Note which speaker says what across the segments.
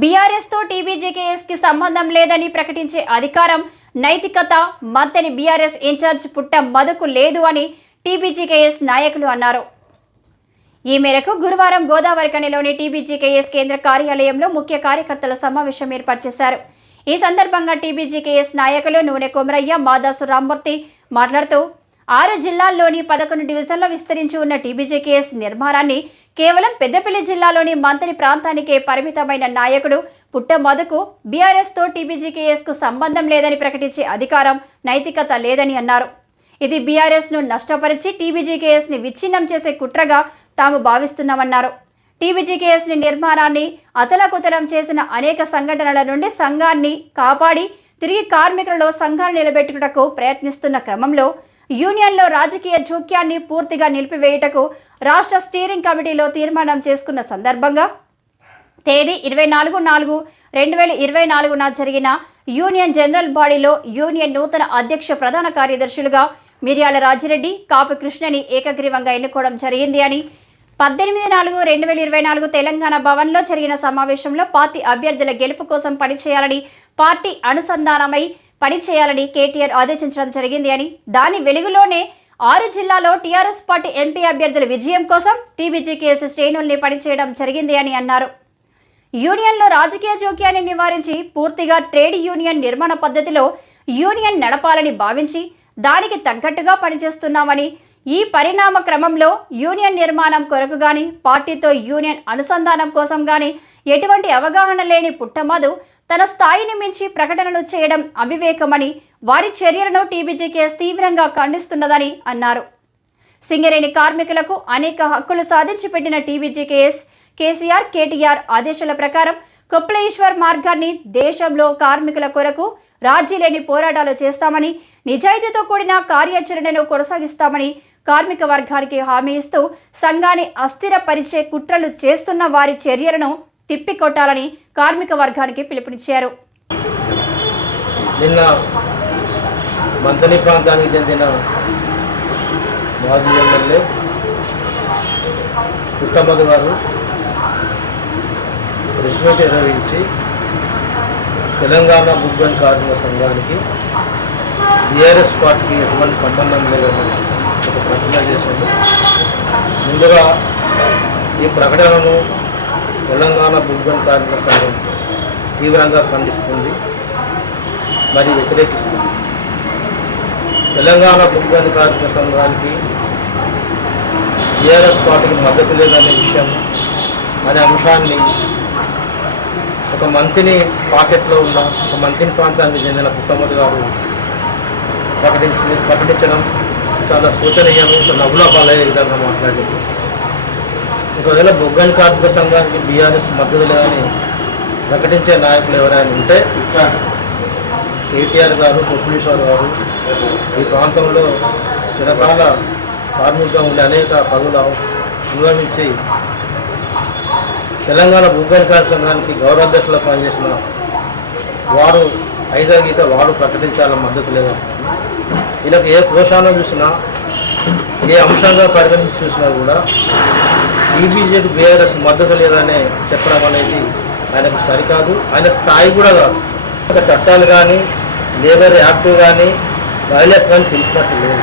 Speaker 1: బీఆర్ఎస్తో టీబీజీకేఎస్కి సంబంధం లేదని ప్రకటించే అధికారం నైతికత మంతని బీఆర్ఎస్ ఇన్ఛార్జ్ పుట్ట మధుకు లేదు అని టీబీజీకేఎస్ నాయకులు అన్నారు. ఈ మేరకు గురువారం గోదావరి కనిలోని టీబీజీకేఎస్ కేంద్ర కార్యాలయంలో ముఖ్య కార్యకర్తల సమావేశం ఏర్పాటు చేశారు. ఈ సందర్భంగా టీబీజీకేఎస్ నాయకులు నూనె కొమరయ్య మాదాసు రామ్మూర్తి మాట్లాడుతూ ఆరు జిల్లాల్లోని పదకొండు డివిజన్లో విస్తరించి ఉన్న టీబీజీకేఎస్ నిర్మాణాన్ని కేవలం పెద్దపల్లి జిల్లాలోని మంత్రి ప్రాంతానికే పరిమితమైన నాయకుడు పుట్ట మధుకు బీఆర్ఎస్తో టీబీజీకేఎస్కు సంబంధం లేదని ప్రకటించే అధికారం నైతికత లేదని అన్నారు. ఇది బీఆర్ఎస్ను నష్టపరిచి టీబీజీకేఎస్ని విచ్ఛిన్నం చేసే కుట్రగా తాము భావిస్తున్నామన్నారు. టీబీజీకేఎస్ని నిర్మాణాన్ని అతలకుతలం చేసిన అనేక సంఘటనల నుండి సంఘాన్ని కాపాడి తిరిగి కార్మికులలో సంఘాన్ని నిలబెట్టుటకు ప్రయత్నిస్తున్న క్రమంలో యూనియన్లో రాజకీయ జోక్యాన్ని పూర్తిగా నిలిపివేయుటకు రాష్ట్ర స్టీరింగ్ కమిటీలో తీర్మానం చేసుకున్న సందర్భంగా తేదీ ఇరవై నాలుగు నాలుగు రెండు వేల ఇరవై నాలుగున జరిగిన యూనియన్ జనరల్ బాడీలో యూనియన్ నూతన అధ్యక్ష ప్రధాన కార్యదర్శులుగా మిర్యాల రాజిరెడ్డి కాపు కృష్ణని ఏకగ్రీవంగా ఎన్నుకోవడం జరిగింది అని. పద్దెనిమిది నాలుగు రెండు వేల ఇరవై నాలుగు తెలంగాణ భవన్లో జరిగిన సమావేశంలో పార్టీ అభ్యర్థుల గెలుపు కోసం పనిచేయాలని పార్టీ అనుసంధానమై పని చేయాలని కేటీఆర్ ఆదేశించడం జరిగింది అని. దాని వెలుగులోనే ఆరు జిల్లాలో టీఆర్ఎస్ పార్టీ ఎంపీ అభ్యర్థుల విజయం కోసం టీబీజీకేఎస్ శ్రేణుల్ని పనిచేయడం జరిగింది అని అన్నారు. యూనియన్లో రాజకీయ జోక్యాన్ని నివారించి పూర్తిగా ట్రేడ్ యూనియన్ నిర్మాణ పద్ధతిలో యూనియన్ నడపాలని భావించి దానికి తగ్గట్టుగా పనిచేస్తున్నామని ఈ పరిణామ క్రమంలో యూనియన్ నిర్మాణం కొరకు గాని పార్టీతో యూనియన్ అనుసంధానం కోసం గాని ఎటువంటి అవగాహన లేని పుట్టమధు తన స్థాయిని మించి ప్రకటనలు చేయడం అవివేకమని వారి చర్యలను టీబీజీకేఎస్ తీవ్రంగా ఖండిస్తున్నదని అన్నారు. సింగరేణి కార్మికులకు అనేక హక్కులు సాధించి పెట్టిన టీబీజీకేఎస్ కేసీఆర్ కేటీఆర్ ఆదేశాల ప్రకారం కొప్లేశ్వర్ మార్గాన్ని దేశంలో కార్మికుల కొరకు రాజీ లేని పోరాటాలు చేస్తామని నిజాయితీతో కూడిన కార్యాచరణను కొనసాగిస్తామని కార్మిక వర్గానికి హామీ ఇస్తూ సంఘాన్ని అస్థిరపరిచే కుట్రలు చేస్తున్న వారి చర్యలను తిప్పికొట్టాలని కార్మిక వర్గానికి పిలుపునిచ్చారు.
Speaker 2: నిన్న మంతని ప్రాంతానికి చెందిన మాజీ ఎమ్మెల్యే పుట్టమధు గారు ప్రెస్ నిర్వహించి తెలంగాణ బుగ్గన్ కార్మిక సంఘానికి బీఆర్ఎస్ పార్టీకి ఎటువంటి సంబంధం లేదని ఒక ప్రకటన చేసింది. ముందుగా ఈ ప్రకటనను తెలంగాణ బుగ్గన్ కార్మిక సంఘం తీవ్రంగా ఖండిస్తుంది మరి వ్యతిరేకిస్తుంది. తెలంగాణ బుగ్గని కార్మిక సంఘానికి టీఆర్ఎస్ పార్టీకి మద్దతు లేదనే విషయం అనే అంశాన్ని ఒక మంత్రిని పాకెట్లో ఉన్న ఒక మంత్ని ప్రాంతానికి చెందిన పుట్టమొదటి గారు ప్రకటించి ప్రకటించడం చాలా శోచనీయం ఒక నవ్వుల పాలయ్యే విధంగా మాట్లాడింది ఒకవేళ బొగ్గని కార్మిక సంఘానికి బీఆర్ఎస్ మద్దతు లేదని ప్రకటించే నాయకులు ఎవరైనా ఉంటే కేటీఆర్ గారు కొప్పులీశ్వర్ గారు ఈ ప్రాంతంలో చిరకాల కార్మికంగా ఉండే అనేక పదవులు నిర్వహించి తెలంగాణ భూగోళ కార్యక్రమానికి గౌరవాధ్యక్షులు పనిచేసిన వారు ఐదో గీత వారు ప్రకటించాలని మద్దతు లేదా. వీళ్ళకి ఏ కోశాన్ని చూసినా ఏ అంశంగా పరిగణించి చూసినా కూడా ఈబీజేకి బీఆర్ఎస్ మద్దతు లేదనే చెప్పడం అనేది ఆయనకు సరికాదు. ఆయన స్థాయి కూడా కాదు. ఒక చట్టాలు కానీ లేబర్ యాక్ట్ కానీ వైలెన్స్ కానీ పిలిచినట్టు లేదు.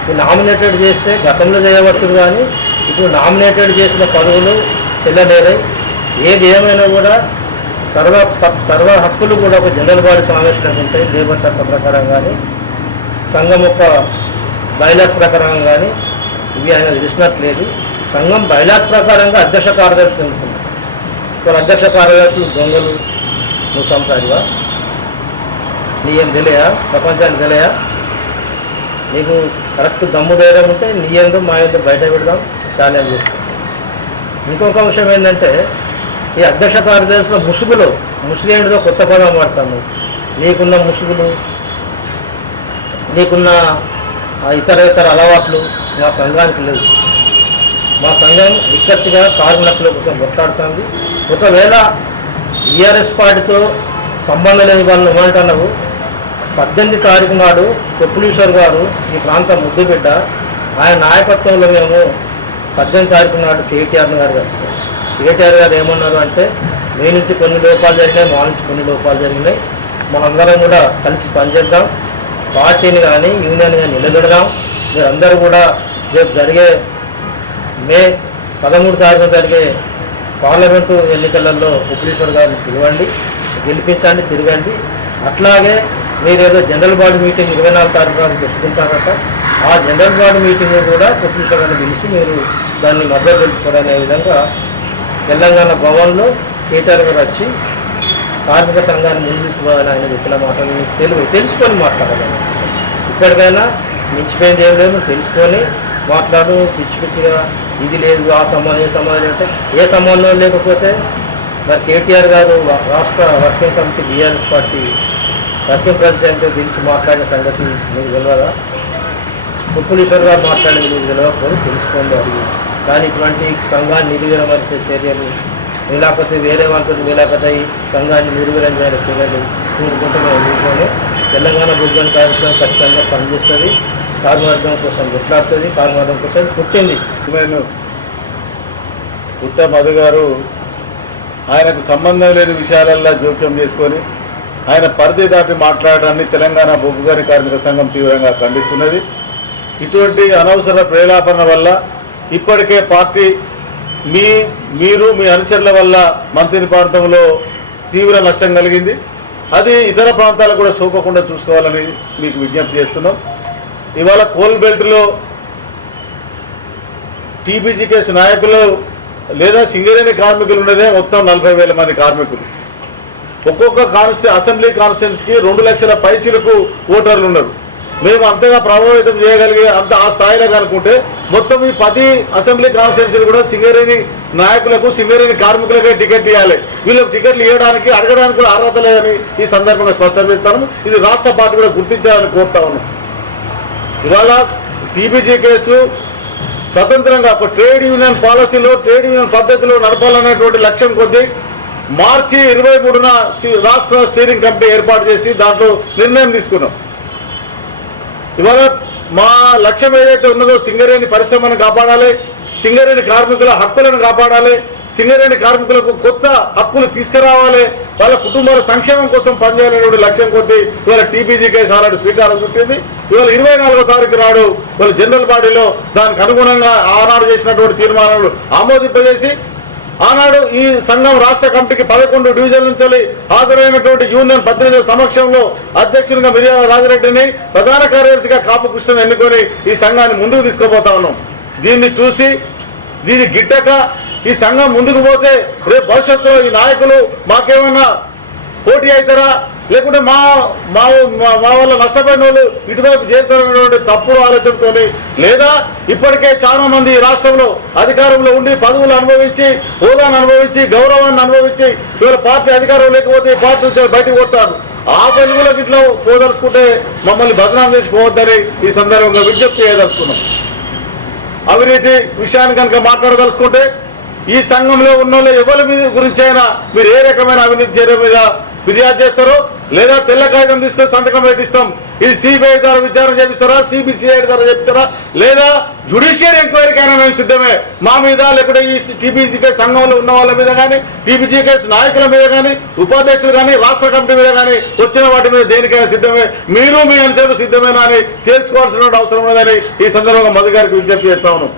Speaker 2: ఇప్పుడు నామినేటెడ్ చేస్తే గతంలో చేయబడుతుంది కానీ ఇప్పుడు నామినేటెడ్ చేసిన పనులు చెల్లనేరై ఏది ఏమైనా కూడా సర్వ సర్వ హక్కులు కూడా ఒక జనరల్ బాడీ సమావేశంలో ఉంటాయి లేబర్ చట్టం ప్రకారం కానీ సంఘం యొక్క బైలాస్ ప్రకారం కానీ ఇవి ఆయన తెలిసినట్లేదు. సంఘం బైలాస్ ప్రకారంగా అధ్యక్ష కార్యదర్శి ఉంటుంది. ఇక్కడ అధ్యక్ష కార్యదర్శులు దొంగలు నువ్వు సంసారివా? నీ ఏం తెలియా? ప్రపంచానికి తెలియా? నీకు కరెక్ట్ దమ్ము ధైర్యం ఉంటే నీ ఏందో మా ఏందో బయట పెడదాం? ఛాలెంజ్ చేస్తాం. ఇంకొక విషయం ఏంటంటే ఈ అధ్యక్ష కార్యదర్శిలో ముసుగులో ముసుగు ఏంటిదో కొత్త పదం వాడతాము. నీకున్న ముసుగులు నీకున్న ఇతర ఇతర అలవాట్లు మా సంఘానికి లేవు. మా సంఘం నిక్కచ్చిగా కార్మికుల కోసం కొట్లాడుతుంది. ఒకవేళ ఈఆర్ఎస్ పార్టీతో సంబంధం లేని వాళ్ళు ఏమంటున్నావు పద్దెనిమిది తారీఖు నాడు కొప్పులీశ్వర్ గారు ఈ ప్రాంతం ముద్దుబిడ్డ ఆయన నాయకత్వంలో మేము పద్దెనిమిది తారీఖు నాడు కేటీఆర్ గారు కలిసాం కేటీఆర్ గారు ఏమన్నారు అంటే మీ నుంచి కొన్ని లోపాలు జరిగినాయి మా నుంచి కొన్ని లోపాలు జరిగినాయి. మనందరం కూడా కలిసి పనిచేద్దాం. పార్టీని కానీ యూనియన్ కానీ నిలబెడదాం. మీరందరూ కూడా రేపు జరిగే మే పదమూడు తారీఖున జరిగే పార్లమెంటు ఎన్నికలలో ఉపేశ్వర్ గారిని పిలవండి గెలిపించండి తిరగండి. అట్లాగే మీరు ఏదో జనరల్ బాడీ మీటింగ్ ఇరవై నాలుగు తారీఖు నాడు చెప్పుకుంటారట ఆ జనరల్ బాడీ మీటింగ్ కూడా ఉపేశ్వర్ గారిని పిలిచి మీరు దాన్ని మద్దతు తెలుపుకోరనే విధంగా తెలంగాణ భవన్లో కేటీఆర్ గారు వచ్చి కార్మిక సంఘాన్ని ముందు తీసుకుపోవాలని ఆయన చెప్పిన మాటలు తెలుగు తెలుసుకొని మాట్లాడాలి. ఇప్పటికైనా మించిపోయింది ఏం లేదు తెలుసుకొని మాట్లాడు పిచ్చి పిచ్చిగా ఇది లేదు ఆ సంబంధం ఏ సంబంధం అంటే ఏ సంబంధం లేకపోతే మరి కేటీఆర్ గారు రాష్ట్ర working committee BRS party working president తెలిసి మాట్లాడిన సంగతి మీకు తెలియదా కుప్పులీశ్వర్ గారు మాట్లాడేది మీకు తెలియకపోతే తెలుసుకోండి అది. కానీ ఇటువంటి సంఘాన్ని నిర్వీరమరిచే చర్యలు లేకపోతే వేరే వాళ్ళతో లేకపోతే సంఘాన్ని నిర్వీర్యం చర్యలు కూడుకుంటే ఎదుర్కొని తెలంగాణ బుద్ధన్ కార్యక్రమం ఖచ్చితంగా పనిచేస్తుంది. కార్మార్గం కోసం కొట్లాడుతుంది కార్మార్గం కోసం పుట్టింది.
Speaker 3: నేను పుట్ట మధు గారు ఆయనకు సంబంధం లేని విషయాలల్లో జోక్యం చేసుకొని ఆయన పరిధి దాటి మాట్లాడడాన్ని తెలంగాణ బొగ్గుగారి కార్మిక సంఘం తీవ్రంగా ఖండిస్తున్నది. ఇటువంటి అనవసర ప్రేలాపన వల్ల ఇప్పటికే పార్టీ మీ మీరు మీ అనుచరుల వల్ల మంత్రి ప్రాంతంలో తీవ్ర నష్టం కలిగింది. అది ఇతర ప్రాంతాలకు కూడా సోకకుండా చూసుకోవాలని మీకు విజ్ఞప్తి చేస్తున్నాం. ఇవాళ కోల్ బెల్ట్లో టీబీజీకేఎస్ నాయకులు లేదా సింగరేణి కార్మికులు ఉన్నదే మొత్తం నలభై వేల మంది కార్మికులు. ఒక్కొక్క కాన్స్టి అసెంబ్లీ కాన్స్టిట్యున్సీకి రెండు లక్షల పైచీలకు ఓటర్లు ఉన్నారు. మేము అంతగా ప్రభావితం చేయగలిగే అంత ఆ స్థాయిలో కనుక్కుంటే మొత్తం ఈ పది అసెంబ్లీ కాన్స్టిట్యున్సీలు కూడా సింగరేణి నాయకులకు సింగరేణి కార్మికులకే టికెట్ ఇవ్వాలి. వీళ్ళకి టికెట్లు ఇవ్వడానికి అడగడానికి కూడా అర్హత లేదని ఈ సందర్భంగా స్పష్టం చేస్తాను. ఇది రాష్ట్ర పార్టీ కూడా గుర్తించాలని కోరుతా ఉన్నాం. ఇవాళ టీబీజీ కేసు స్వతంత్రంగా ఒక ట్రేడ్ యూనియన్ పాలసీలో ట్రేడ్ యూనియన్ పద్ధతిలో నడపాలనేటువంటి లక్ష్యం కొద్దీ మార్చి ఇరవై మూడున రాష్ట్ర స్టీరింగ్ కమిటీ ఏర్పాటు చేసి దాంట్లో నిర్ణయం తీసుకున్నాం. ఇవాళ మా లక్ష్యం ఏదైతే ఉన్నదో సింగరేణి పరిశ్రమను కాపాడాలి సింగరేణి కార్మికుల హక్కులను కాపాడాలి సింగరేణి కార్మికులకు కొత్త హక్కులు తీసుకురావాలి వాళ్ళ కుటుంబాల సంక్షేమం కోసం పనిచేయాలనేటువంటి లక్ష్యం కొద్ది ఇవాళ టీపీజీకే సారాడు స్వీకారం చుట్టింది ఇవాళ ఇరవై నాలుగో తారీఖు నాడు వాళ్ళ జనరల్ బాడీలో దానికి అనుగుణంగా ఆనాడు చేసినటువంటి తీర్మానాలు ఆమోదింపజేసి ఆనాడు ఈ సంఘం రాష్ట్ర కమిటీకి పదకొండు డివిజన్ల నుంచి హాజరైనటువంటి యూనియన్ ప్రతినిధుల సమక్షంలో అధ్యక్షునిగా మిర్యాల రాజరెడ్డిని ప్రధాన కార్యదర్శిగా కాపు కృష్ణను ఎన్నుకొని ఈ సంఘాన్ని ముందుకు తీసుకుపోతా ఉన్నాం. దీన్ని చూసి దీన్ని గిట్టక ఈ సంఘం ముందుకు పోతే రేపు భవిష్యత్తులో ఈ నాయకులు మాకేమన్నా పోటీ అవుతారా? లేకుంటే మా మా మా- వల్ల నష్టపోయిన వాళ్ళు ఇటువైపు చేరుతున్నటువంటి తప్పుడు ఆలోచనతోని లేదా ఇప్పటికే చాలా మంది ఈ రాష్ట్రంలో అధికారంలో ఉండి పదవులు అనుభవించి హోదాను అనుభవించి గౌరవాన్ని అనుభవించి ఇవాళ పార్టీ అధికారం లేకపోతే పార్టీ నుంచి బయటకు కొట్టారు ఆ వెలుగులోకి ఇట్లా పోదలుచుకుంటే మమ్మల్ని బదనాం చేసిపోవద్దని ఈ సందర్భంగా విజ్ఞప్తి చేయదలుచుకున్నాం. అవినీతి విషయాన్ని కనుక మాట్లాడదలుచుకుంటే ఈ సంఘంలో ఉన్న వాళ్ళు ఎవరి మీద గురించి అయినా మీరు ఏ రకమైన అవినీతి చర్య మీద ఫిర్యాదు చేస్తారో లేదా తెల్ల కాగితం తీసుకొని సంతకం పెట్టిస్తాం. ఇది సిబిఐ ద్వారా విచారణ చేపిస్తారా? సిబిసిఐ ద్వారా చెప్తారా లేదా జుడిషియల్ ఎంక్వైరీకైనా మేము సిద్ధమే. మా మీద లేకుంటే ఈ టీబీజీకే సంఘంలో ఉన్న వాళ్ళ మీద కానీ టీబీజీకే నాయకుల మీద కానీ ఉపాధ్యక్షులు కానీ రాష్ట్ర కమిటీ మీద కానీ వచ్చిన వాటి మీద దేనికైనా సిద్ధమే. మీరు మీ అంశాలు సిద్ధమేనా అని తేల్చుకోవాల్సిన అవసరం లేదని ఈ సందర్భంగా మధు గారికి విజ్ఞప్తి చేస్తాను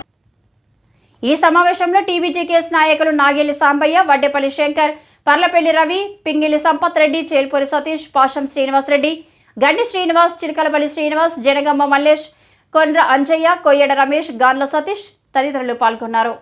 Speaker 1: ఈ సమావేశంలో టీబీజీకేఎస్ నాయకులు నాగేలి సాంబయ్య వడ్డేపల్లి శంకర్ పర్లపల్లి రవి పింగిలి సంపత్ రెడ్డి చేల్పూరి సతీష్ పాషం శ్రీనివాస్ రెడ్డి గండి శ్రీనివాస్ చిలకలపల్లి శ్రీనివాస్ జనగమ్మ మల్లేష్ కొండ్ర అంజయ్య కొయ్యడ రమేష్ గాన్ల సతీష్ తదితరులు పాల్గొన్నారు.